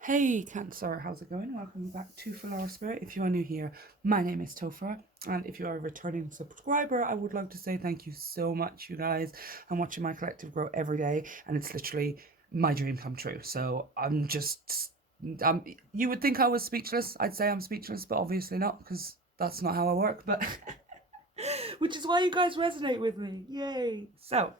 Hey Cancer, how's it going? Welcome back to Filara Spirit. If you are new here, my name is Topher, and if you are a returning subscriber, I would like to say thank you so much, you guys. I'm watching my collective grow every day, and it's literally my dream come true. So you would think I was speechless. I'd say I'm speechless, but obviously not, because that's not how I work. But which is why you guys resonate with me. Yay! So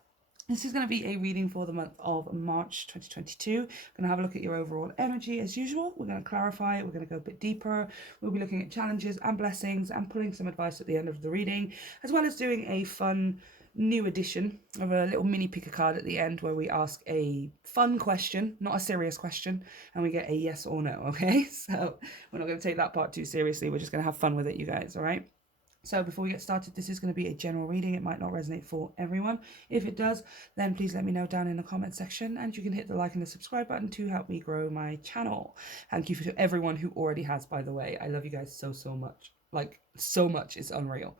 this is going to be a reading for the month of March 2022. I'm going to have a look at your overall energy as usual. We're going to clarify it. We're going to go a bit deeper. We'll be looking at challenges and blessings and pulling some advice at the end of the reading, as well as doing a fun new edition of a little mini pick a card at the end where we ask a fun question, not a serious question, and we get a yes or no, okay? So we're not going to take that part too seriously. We're just going to have fun with it, you guys, all right? So before we get started, this is going to be a general reading. It might not resonate for everyone. If it does, then please let me know down in the comment section, and you can hit the like and the subscribe button to help me grow my channel. Thank you to everyone who already has, by the way. I love you guys so much. Like, so much. It's unreal.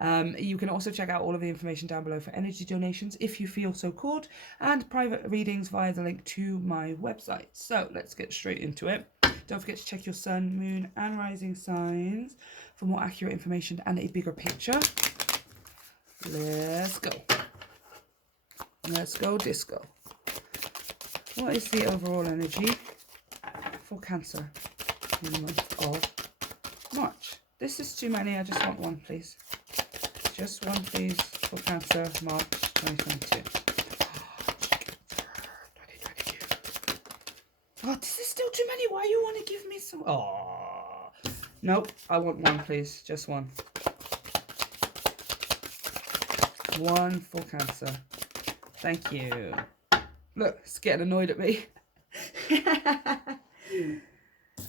You can also check out all of the information down below for energy donations if you feel so called, and private readings via the link to my website. So let's get straight into it. Don't forget to check your sun, moon, and rising signs for more accurate information and a bigger picture. Let's go. Let's go disco. What is the overall energy for Cancer in the month of March? This is too many. I just want one, please. Just one, please, for Cancer, March 2022. Oh, this is still too many. Why you want to give me some? Oh, nope. I want one, please. Just one. One for Cancer. Thank you. Look, it's getting annoyed at me.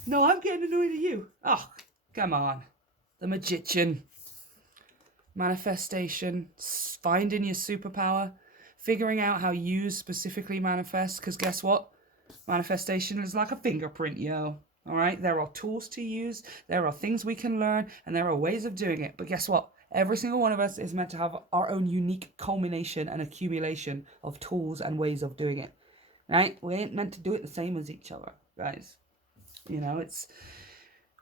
No, I'm getting annoyed at you. Oh, come on. The Magician. Manifestation. Finding your superpower. Figuring out how you specifically manifest. Because guess what? Manifestation is like a fingerprint, yo. All right? There are tools to use. There are things we can learn. And there are ways of doing it. But guess what? Every single one of us is meant to have our own unique culmination and accumulation of tools and ways of doing it. Right? We ain't meant to do it the same as each other, guys. You know,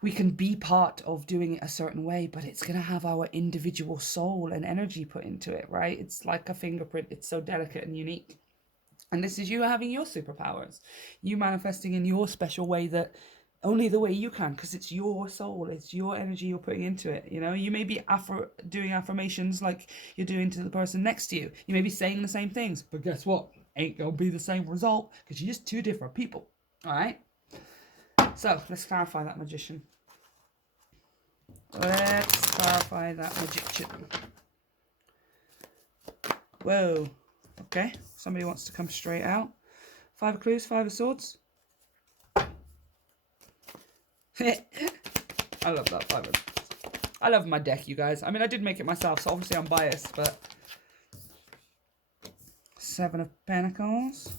we can be part of doing it a certain way, but it's going to have our individual soul and energy put into it, right? It's like a fingerprint. It's so delicate and unique. And this is you having your superpowers, you manifesting in your special way, that only the way you can, because it's your soul, it's your energy you're putting into it. You know, you may be doing affirmations like you're doing to the person next to you. You may be saying the same things, but guess what? Ain't gonna be the same result, because you're just two different people. All right. So let's clarify that, Magician. Let's clarify that, Magician. Whoa. Okay, somebody wants to come straight out. 5 of clues, 5 of swords. I love that 5 of. I love my deck, you guys. I mean, I did make it myself, so obviously I'm biased, but 7 of pentacles.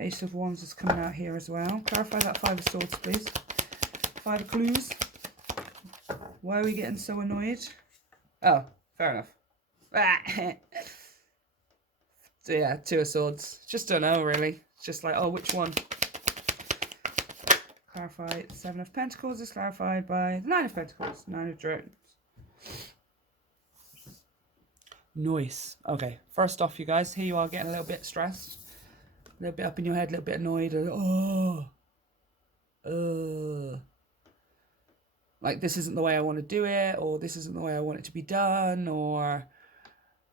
Ace of wands is coming out here as well. Clarify that 5 of swords, please. 5 of clues. Why are we getting so annoyed? Oh, fair enough. So yeah, 2 of swords. Just don't know, really. It's just like, oh, which one? Clarify. 7 of pentacles is clarified by the 9 of pentacles. 9 of drones. Nice. Okay, first off, you guys, here you are getting a little bit stressed. A little bit up in your head, a little bit annoyed. Like, this isn't the way I want to do it, or this isn't the way I want it to be done, or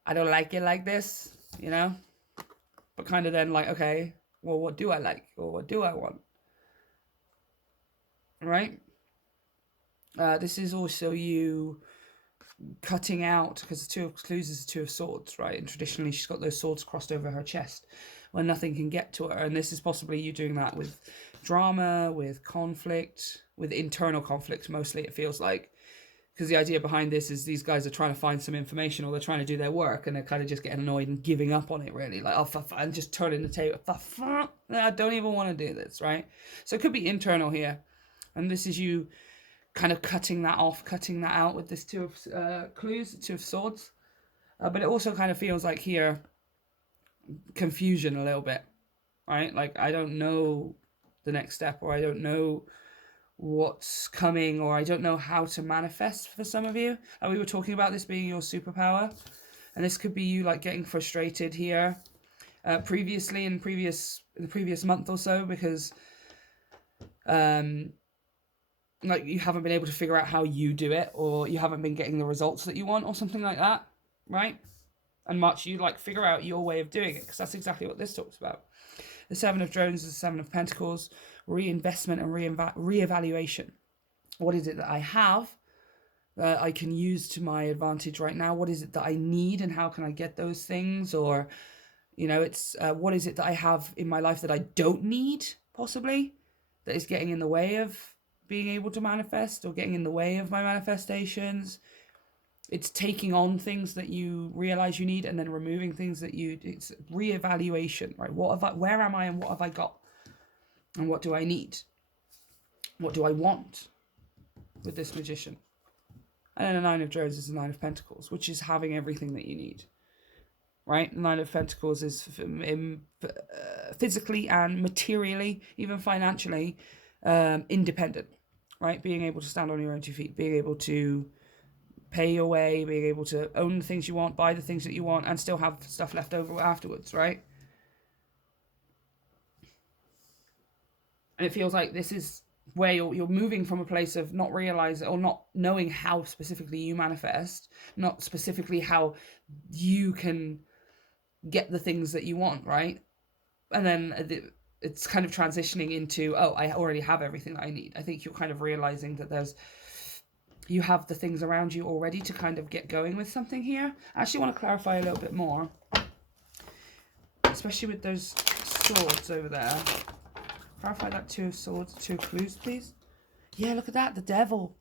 I don't like it like this, you know? But kind of then like, okay, well, what do I like? Or what do I want? Right? This is also you cutting out, because the 2 of clues is the 2 of swords, right? And traditionally she's got those swords crossed over her chest where nothing can get to her. And this is possibly you doing that with drama, with conflict, with internal conflict mostly, it feels like. Because the idea behind this is these guys are trying to find some information, or they're trying to do their work, and they're kind of just getting annoyed and giving up on it, really. Like, oh, and just turning the table. I don't even want to do this, right? So it could be internal here. And this is you kind of cutting that off, cutting that out with this 2 of clues, 2 of swords. But it also kind of feels like here, confusion a little bit, right? Like, I don't know the next step, or I don't know what's coming, or I don't know how to manifest for some of you. And we were talking about this being your superpower, and this could be you like getting frustrated here previously in the previous month or so, because like you haven't been able to figure out how you do it, or you haven't been getting the results that you want, or something like that, right? And March, you like figure out your way of doing it, because that's exactly what this talks about. The Seven of Drones is the Seven of Pentacles, reinvestment and reevaluation. What is it that I have that I can use to my advantage right now? What is it that I need, and how can I get those things? Or, you know, it's what is it that I have in my life that I don't need, possibly, that is getting in the way of being able to manifest, or getting in the way of my manifestations. It's taking on things that you realize you need, and then removing things that it's reevaluation, right? Where am I, and what have I got? And what do I need? What do I want with this Magician? And then the Nine of Drones is the Nine of Pentacles, which is having everything that you need, right? The Nine of Pentacles is physically and materially, even financially, independent, right? Being able to stand on your own 2 feet, being able to pay your way, being able to own the things you want, buy the things that you want, and still have stuff left over afterwards, right? And it feels like this is where you're moving from a place of not realizing, or not knowing how specifically you manifest, not specifically how you can get the things that you want, right? And then it's kind of transitioning into, oh, I already have everything that I need. I think you're kind of realizing that you have the things around you already to kind of get going with something here. I actually want to clarify a little bit more, especially with those swords over there. Clarify that Two of Swords, Two of Clues, please. Yeah, look at that, the Devil.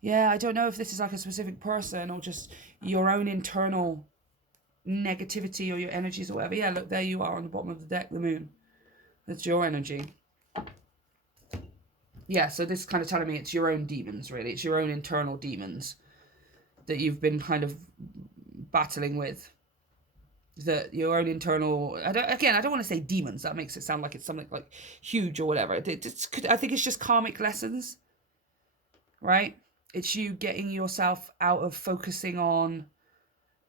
Yeah, I don't know if this is like a specific person, or just your own internal negativity, or your energies, or whatever. Yeah, look, there you are on the bottom of the deck, the Moon. That's your energy. Yeah, so this is kind of telling me it's your own demons, really. It's your own internal demons that you've been kind of battling with. That your own internal... I don't want to say demons. That makes it sound like it's something like huge or whatever. I think it's just karmic lessons, right? It's you getting yourself out of focusing on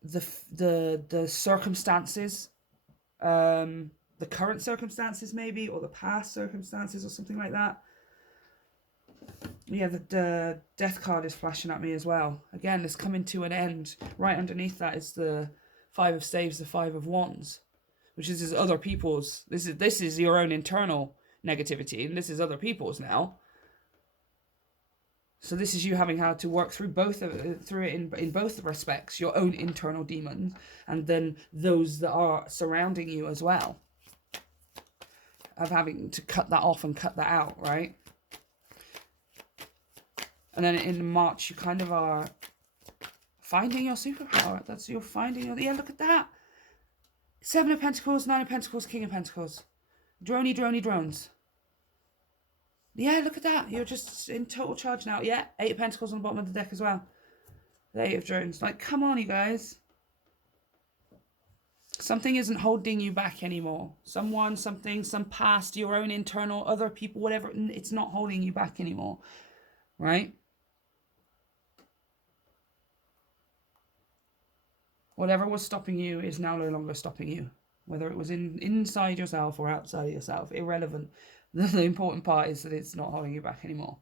the circumstances, the current circumstances maybe, or the past circumstances, or something like that. Yeah, the Death card is flashing at me as well. Again, it's coming to an end. Right underneath that is the Five of Staves, the Five of Wands, which is other people's. This is your own internal negativity, and this is other people's now. So this is you having had to work through it in both respects, your own internal demons, and then those that are surrounding you as well, of having to cut that off and cut that out, right? And then in March, you kind of are finding your superpower. That's you're finding your... Yeah, look at that. Seven of Pentacles, Nine of Pentacles, King of Pentacles. Droney, drones. Yeah, look at that. You're just in total charge now. Yeah, Eight of Pentacles on the bottom of the deck as well. The Eight of Drones. Like, come on, you guys. Something isn't holding you back anymore. Someone, something, some past, your own internal, other people, whatever. It's not holding you back anymore. Right? Whatever was stopping you is now no longer stopping you. Whether it was inside yourself or outside of yourself, irrelevant. The important part is that it's not holding you back anymore.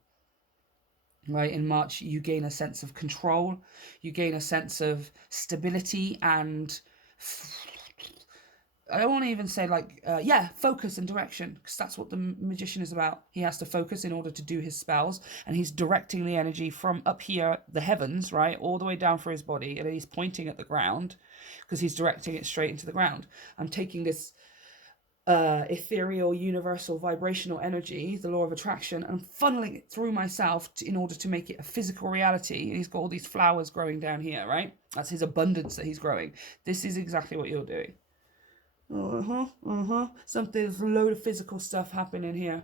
Right? In March, you gain a sense of control. You gain a sense of stability and... I don't want to even say like, focus and direction, because that's what the Magician is about. He has to focus in order to do his spells, and he's directing the energy from up here, the heavens, right, all the way down for his body, and then he's pointing at the ground, because he's directing it straight into the ground. I'm taking this ethereal, universal, vibrational energy, the law of attraction, and funneling it through myself in order to make it a physical reality. And he's got all these flowers growing down here, right? That's his abundance that he's growing. This is exactly what you're doing. There's a load of physical stuff happening here.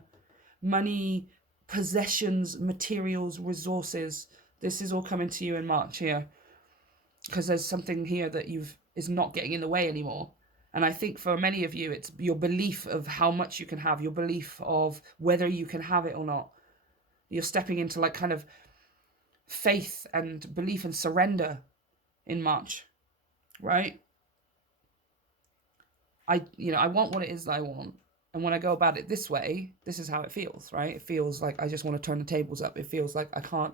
Money, possessions, materials, resources. This is all coming to you in March here. Because there's something here that is not getting in the way anymore. And I think for many of you, it's your belief of how much you can have, your belief of whether you can have it or not. You're stepping into like kind of faith and belief and surrender in March, right? I want what it is that I want. And when I go about it this way, this is how it feels, right? It feels like I just want to turn the tables up. It feels like I can't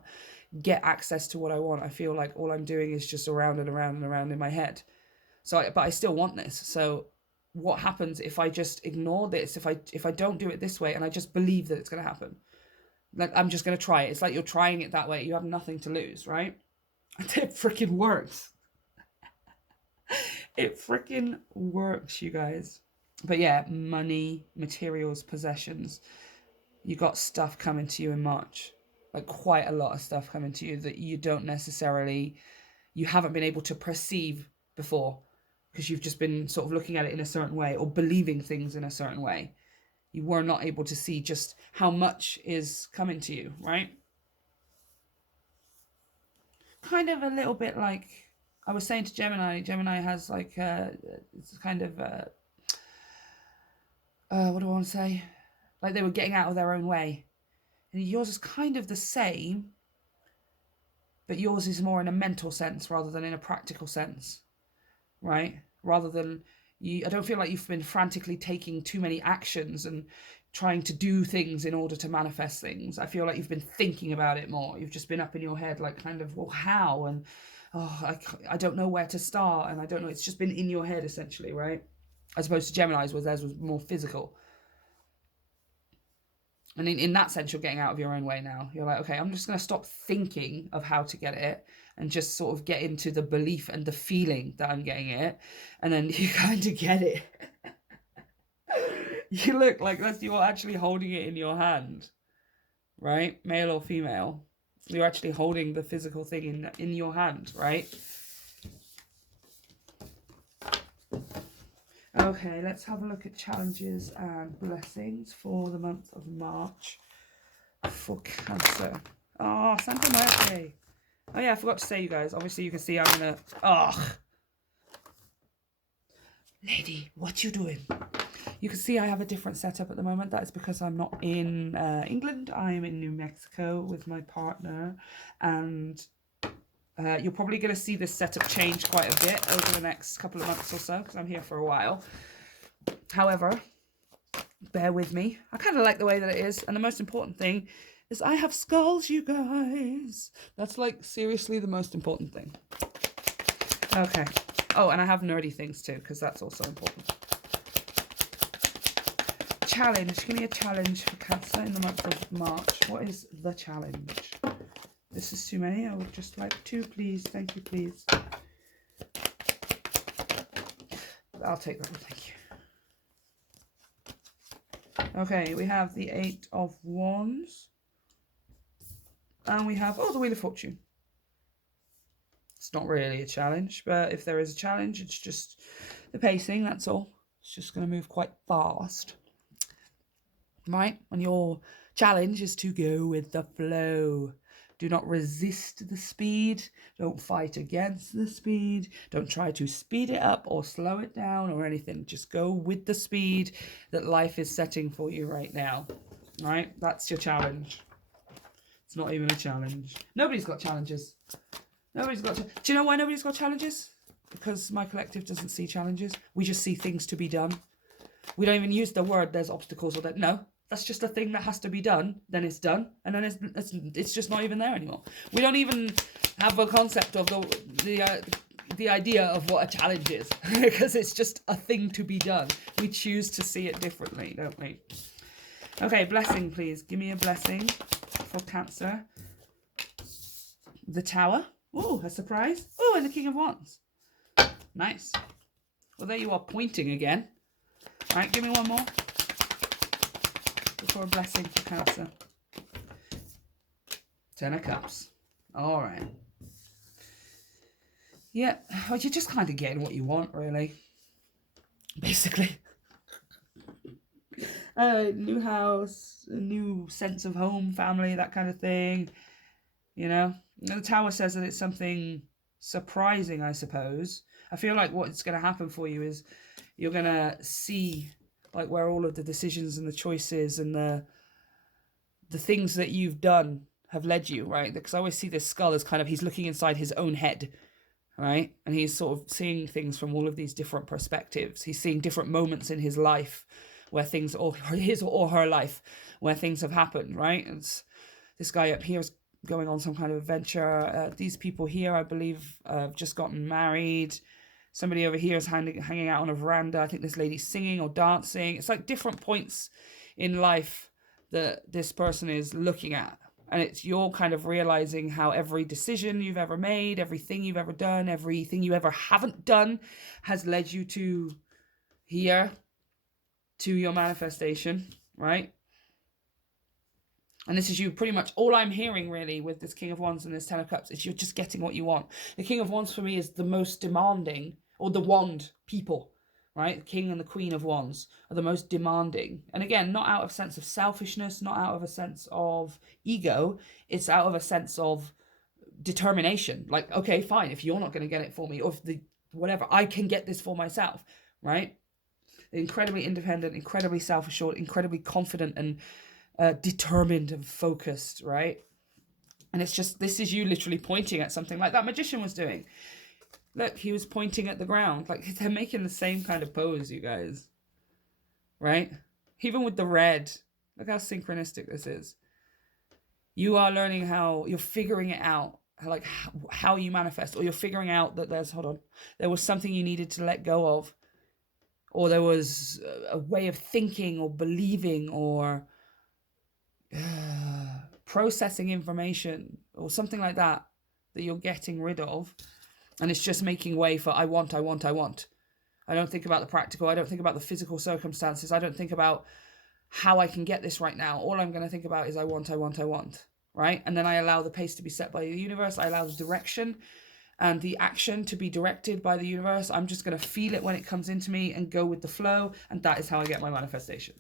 get access to what I want. I feel like all I'm doing is just around and around and around in my head. But I still want this. So what happens if I just ignore this? If I don't do it this way and I just believe that it's going to happen? Like, I'm just going to try it. It's like you're trying it that way. You have nothing to lose, right? It freaking works. It freaking works, you guys. But yeah, money, materials, possessions. You got stuff coming to you in March. Like quite a lot of stuff coming to you that you haven't been able to perceive before, because you've just been sort of looking at it in a certain way or believing things in a certain way. You were not able to see just how much is coming to you, right? Kind of a little bit like I was saying to Gemini has like it's kind of what do I want to say? Like they were getting out of their own way. And yours is kind of the same, but yours is more in a mental sense rather than in a practical sense, right? Rather than I don't feel like you've been frantically taking too many actions and trying to do things in order to manifest things. I feel like you've been thinking about it more. You've just been up in your head, like kind of, well, how? And I don't know where to start. And I don't know. It's just been in your head essentially, right? As opposed to Gemini's, where theirs was more physical. And in that sense, you're getting out of your own way now. You're like, okay, I'm just going to stop thinking of how to get it and just sort of get into the belief and the feeling that I'm getting it. And then you kind of get it. You look like you're actually holding it in your hand, right? Male or female. You're actually holding the physical thing in your hand, right? Okay, let's have a look at challenges and blessings for the month of March for Cancer. Oh, Santa Muerte. Oh yeah, I forgot to say, you guys. Obviously, you can see I'm in a... Lady, what you doing? You can see I have a different setup at the moment. That is because I'm not in England. I'm in New Mexico with my partner. And you're probably going to see this setup change quite a bit over the next couple of months or so, because I'm here for a while. However, bear with me. I kind of like the way that it is. And the most important thing is I have skulls, you guys. That's like seriously the most important thing. Okay. Oh, and I have nerdy things too, because that's also important. Challenge. Give me a challenge for Cancer in the month of March. What is the challenge? This is too many. I would just like 2, please. Thank you, please. I'll take that one. Thank you. Okay, we have the 8 of Wands. And we have, the Wheel of Fortune. It's not really a challenge, but if there is a challenge, it's just the pacing, that's all. It's just going to move quite fast. Right? And your challenge is to go with the flow. Do not resist the speed. Don't fight against the speed. Don't try to speed it up or slow it down or anything. Just go with the speed that life is setting for you right now. Right? That's your challenge. It's not even a challenge. Nobody's got challenges. Nobody's got... Do you know why nobody's got challenges? Because my collective doesn't see challenges. We just see things to be done. We don't even use the word there's obstacles or that. No. That's just a thing that has to be done. Then it's done, and then it's just not even there anymore. We don't even have a concept of the idea of what a challenge is, because it's just a thing to be done. We choose to see it differently, don't we? Okay, blessing, please. Give me a blessing for Cancer. The Tower. Oh, a surprise. Oh, and the King of Wands. Nice. Well, there you are, pointing again. All right, give me one more. For a blessing for Cancer. 10 of Cups. All right. Yeah, well, you're just kind of getting what you want, really. Basically. New house, a new sense of home, family, that kind of thing. You know? And the Tower says that it's something surprising, I suppose. I feel like what's going to happen for you is you're going to see like where all of the decisions and the choices and the things that you've done have led you, right? Because I always see this skull as kind of, he's looking inside his own head, right? And he's sort of seeing things from all of these different perspectives. He's seeing different moments in his life where things, or his or her life, where things have happened, right? And this guy up here is going on some kind of adventure. These people here, I believe, have just gotten married. Somebody over here is hanging out on a veranda. I think this lady's singing or dancing. It's like different points in life that this person is looking at. And it's you're kind of realizing how every decision you've ever made, everything you've ever done, everything you ever haven't done has led you to here, to your manifestation, right? And this is you pretty much, all I'm hearing really with this King of Wands and this Ten of Cups is you're just getting what you want. The King of Wands for me is the most demanding, or the wand people, right? The King and the Queen of Wands are the most demanding. And again, not out of a sense of selfishness, not out of a sense of ego. It's out of a sense of determination. Like, okay, fine, if you're not going to get it for me, or if the whatever, I can get this for myself, right? Incredibly independent, incredibly self-assured, incredibly confident and determined and focused, right? And it's just, this is you literally pointing at something like that magician was doing. Look, he was pointing at the ground. Like, they're making the same kind of pose, you guys. Right? Even with the red. Look how synchronistic this is. You are learning how, you're figuring it out. Like, how you manifest. Or you're figuring out that there was something you needed to let go of. Or there was a way of thinking or believing or processing information. Or something like that you're getting rid of. And it's just making way for I want. I don't think about the practical. I don't think about the physical circumstances. I don't think about how I can get this right now. All I'm going to think about is I want, right? And then I allow the pace to be set by the universe. I allow the direction and the action to be directed by the universe. I'm just going to feel it when it comes into me and go with the flow. And that is how I get my manifestation.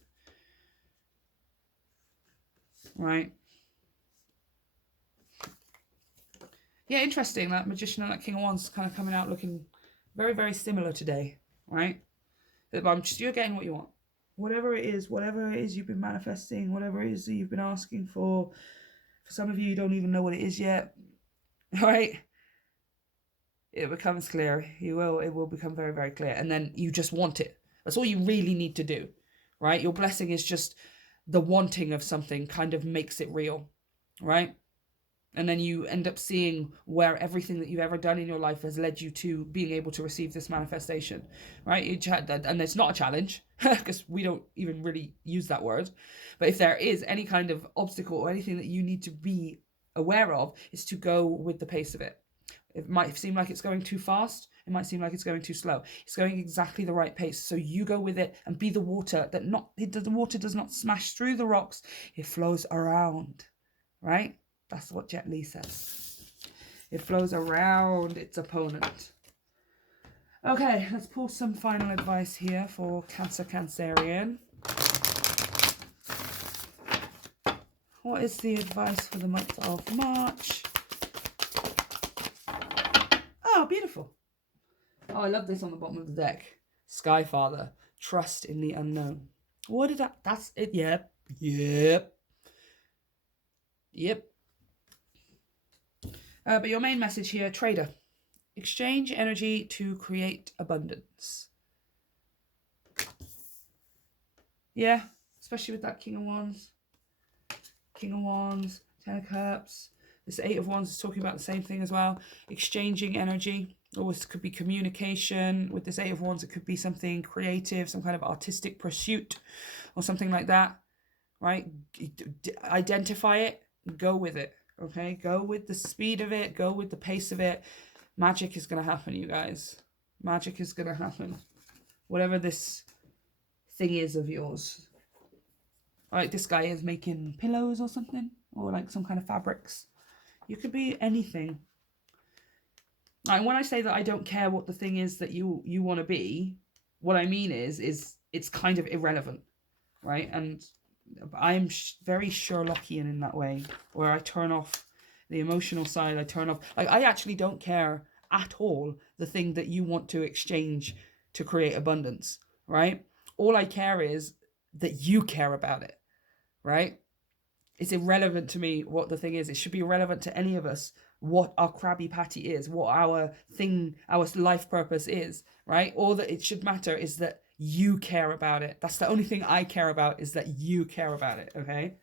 Right? Yeah, interesting. That magician and that King of Wands kind of coming out looking very, very similar today, right? But you're getting what you want. Whatever it is you've been manifesting, whatever it is that you've been asking for some of you don't even know what it is yet, right? It becomes clear. It will become very, very clear. And then you just want it. That's all you really need to do, right? Your blessing is just the wanting of something kind of makes it real, right? And then you end up seeing where everything that you've ever done in your life has led you to being able to receive this manifestation, right? And it's not a challenge because we don't even really use that word. But if there is any kind of obstacle or anything that you need to be aware of, is to go with the pace of it. It might seem like it's going too fast. It might seem like it's going too slow. It's going exactly the right pace. So you go with it and be the water the water does not smash through the rocks. It flows around, right? That's what Jet Li says. It flows around its opponent. Okay, let's pull some final advice here for Cancerian. What is the advice for the month of March? Oh, beautiful. Oh, I love this on the bottom of the deck. Skyfather, trust in the unknown. What did that? That's it. Yep. But your main message here, trader. Exchange energy to create abundance. Yeah, especially with that King of Wands. King of Wands, Ten of Cups. This Eight of Wands is talking about the same thing as well. Exchanging energy. Always could be communication. With this Eight of Wands, it could be something creative, some kind of artistic pursuit or something like that, right? Identify it, go with it. Okay, go with the speed of it, go with the pace of it. Magic is going to happen, you guys. Magic is going to happen. Whatever this thing is of yours. Like this guy is making pillows or something, or like some kind of fabrics. You could be anything. And when I say that I don't care what the thing is that you want to be, what I mean is it's kind of irrelevant, right? And I'm very Sherlockian in that way, where I turn off the emotional side. I turn off, like, I actually don't care at all the thing that you want to exchange to create abundance, right? All I care is that you care about it, right? It's irrelevant to me what the thing is. It should be irrelevant to any of us what our Krabby Patty is, what our thing, our life purpose is, right? All that it should matter is that you care about it. That's the only thing I care about, is that you care about it, okay?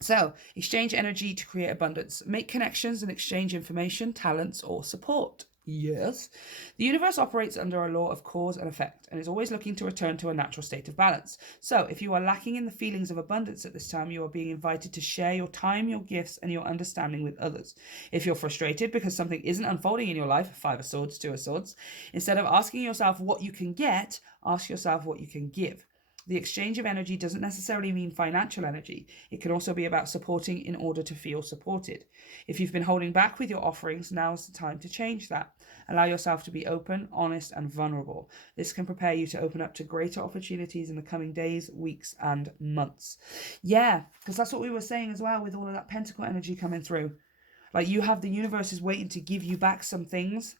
So, exchange energy to create abundance. Make connections and exchange information, talents, or support. Yes. The universe operates under a law of cause and effect and is always looking to return to a natural state of balance. So, if you are lacking in the feelings of abundance at this time, you are being invited to share your time, your gifts, and your understanding with others. If you're frustrated because something isn't unfolding in your life, 5 of Swords, 2 of Swords, instead of asking yourself what you can get, ask yourself what you can give. The exchange of energy doesn't necessarily mean financial energy. It can also be about supporting in order to feel supported. If you've been holding back with your offerings, now's the time to change that. Allow yourself to be open, honest, and vulnerable. This can prepare you to open up to greater opportunities in the coming days, weeks, and months. Yeah, because that's what we were saying as well with all of that pentacle energy coming through. Like, you have the universe is waiting to give you back some things.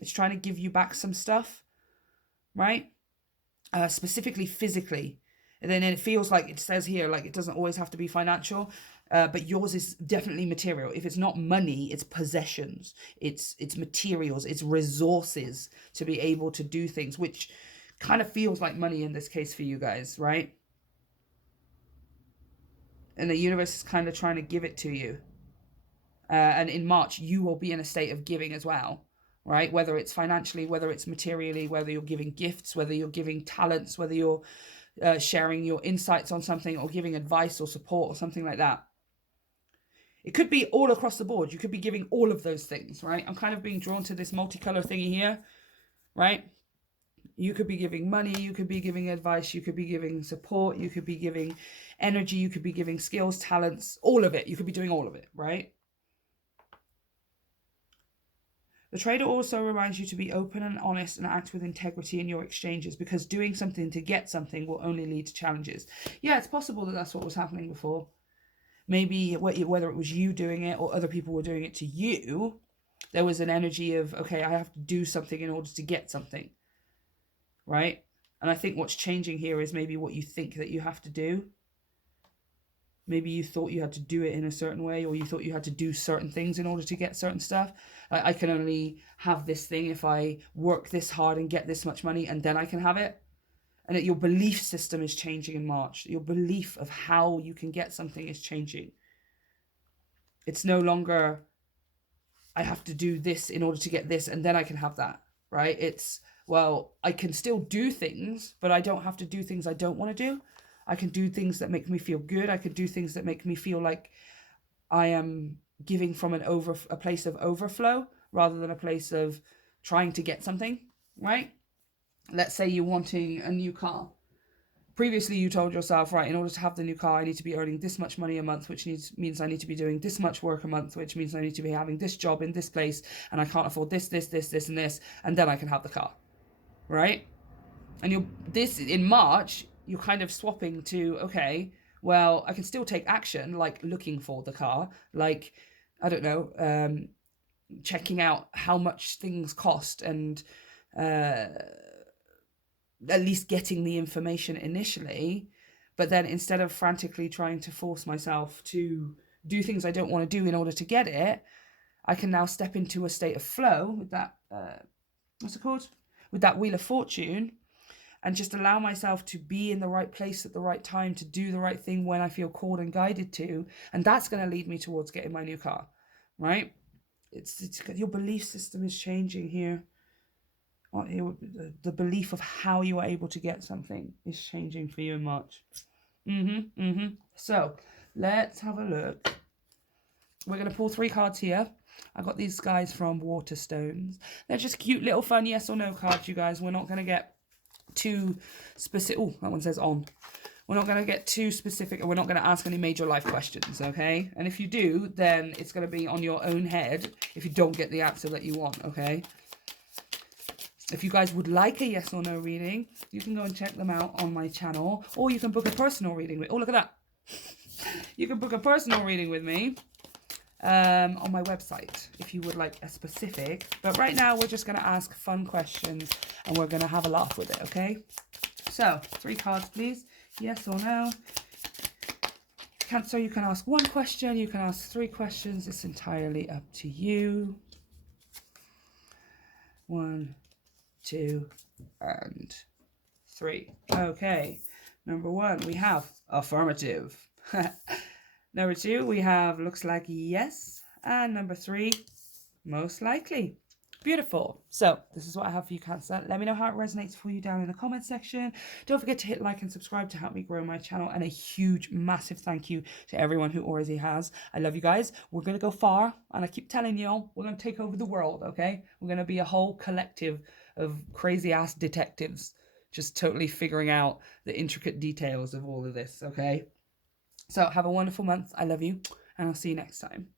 It's trying to give you back some stuff, right? Specifically physically. And then it feels like it says here, like, it doesn't always have to be financial, but yours is definitely material. If it's not money, it's possessions, it's materials, it's resources to be able to do things, which kind of feels like money in this case for you guys, right? And the universe is kind of trying to give it to you. And in March, you will be in a state of giving as well. Right? Whether it's financially, whether it's materially, whether you're giving gifts, whether you're giving talents, whether you're sharing your insights on something, or giving advice or support or something like that. It could be all across the board. You could be giving all of those things, right? I'm kind of being drawn to this multicolor thingy here, right? You could be giving money, you could be giving advice, you could be giving support, you could be giving energy, you could be giving skills, talents, all of it. You could be doing all of it, right? The trader also reminds you to be open and honest and act with integrity in your exchanges, because doing something to get something will only lead to challenges. Yeah, it's possible that that's what was happening before. Maybe whether it was you doing it or other people were doing it to you, there was an energy of, okay, I have to do something in order to get something, right? And I think what's changing here is maybe what you think that you have to do. Maybe you thought you had to do it in a certain way, or you thought you had to do certain things in order to get certain stuff. I can only have this thing if I work this hard and get this much money, and then I can have it. And that your belief system is changing in March. Your belief of how you can get something is changing. It's no longer, I have to do this in order to get this, and then I can have that, right? It's, well, I can still do things, but I don't have to do things I don't want to do. I can do things that make me feel good. I can do things that make me feel like I am giving from a place of overflow rather than a place of trying to get something, right? Let's say you're wanting a new car. Previously, you told yourself, right, in order to have the new car, I need to be earning this much money a month, which means I need to be doing this much work a month, which means I need to be having this job in this place, and I can't afford this, and this, and then I can have the car, right? And in March, you're kind of swapping to, okay, well, I can still take action, like looking for the car, like, I don't know, checking out how much things cost, and at least getting the information initially. But then instead of frantically trying to force myself to do things I don't want to do in order to get it, I can now step into a state of flow with that, what's it called? With that Wheel of Fortune, and just allow myself to be in the right place at the right time to do the right thing when I feel called and guided to. And that's going to lead me towards getting my new car, right? It's your belief system is changing here. The belief of how you are able to get something is changing for you in March. So let's have a look. We're going to pull 3 cards here. I got these guys from Waterstones. They're just cute little fun yes or no cards, you guys. We're not going to get too specific. Oh, that one says on. We're not going to get too specific, and we're not going to ask any major life questions, okay? And if you do, then it's going to be on your own head if you don't get the answer that you want, okay? If you guys would like a yes or no reading, you can go and check them out on my channel, or you can book a personal reading with, oh, look at that. You can book a personal reading with me on my website if you would like a specific. But right now we're just going to ask fun questions and we're going to have a laugh with it, okay? So 3 cards, please. Yes or no? Cancer, you can ask 1 question, you can ask 3 questions. It's entirely up to you. 1, 2, and 3. Okay. Number 1, we have affirmative. Number 2, we have looks like yes. And number 3, most likely. Beautiful. So this is what I have for you, Cancer. Let me know how it resonates for you down in the comment section. Don't forget to hit like and subscribe to help me grow my channel. And a huge, massive thank you to everyone who already has. I love you guys. We're going to go far. And I keep telling y'all, we're going to take over the world, okay? We're going to be a whole collective of crazy-ass detectives just totally figuring out the intricate details of all of this, okay? So have a wonderful month. I love you. And I'll see you next time.